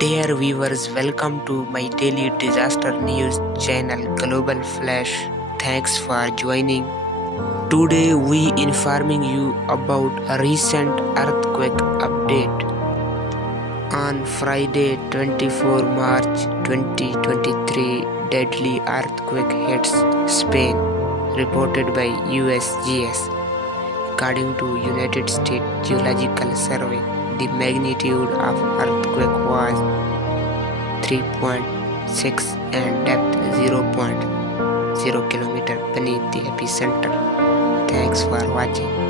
Dear viewers, welcome to my daily disaster news channel Global Flash. Thanks for joining. Today we informing you about a recent earthquake update. On Friday 24 March 2023, deadly earthquake hits Spain, reported by USGS. According to United States Geological Survey, the magnitude of earthquake was 3.6 and depth 0.0 km beneath the epicenter. Thanks for watching.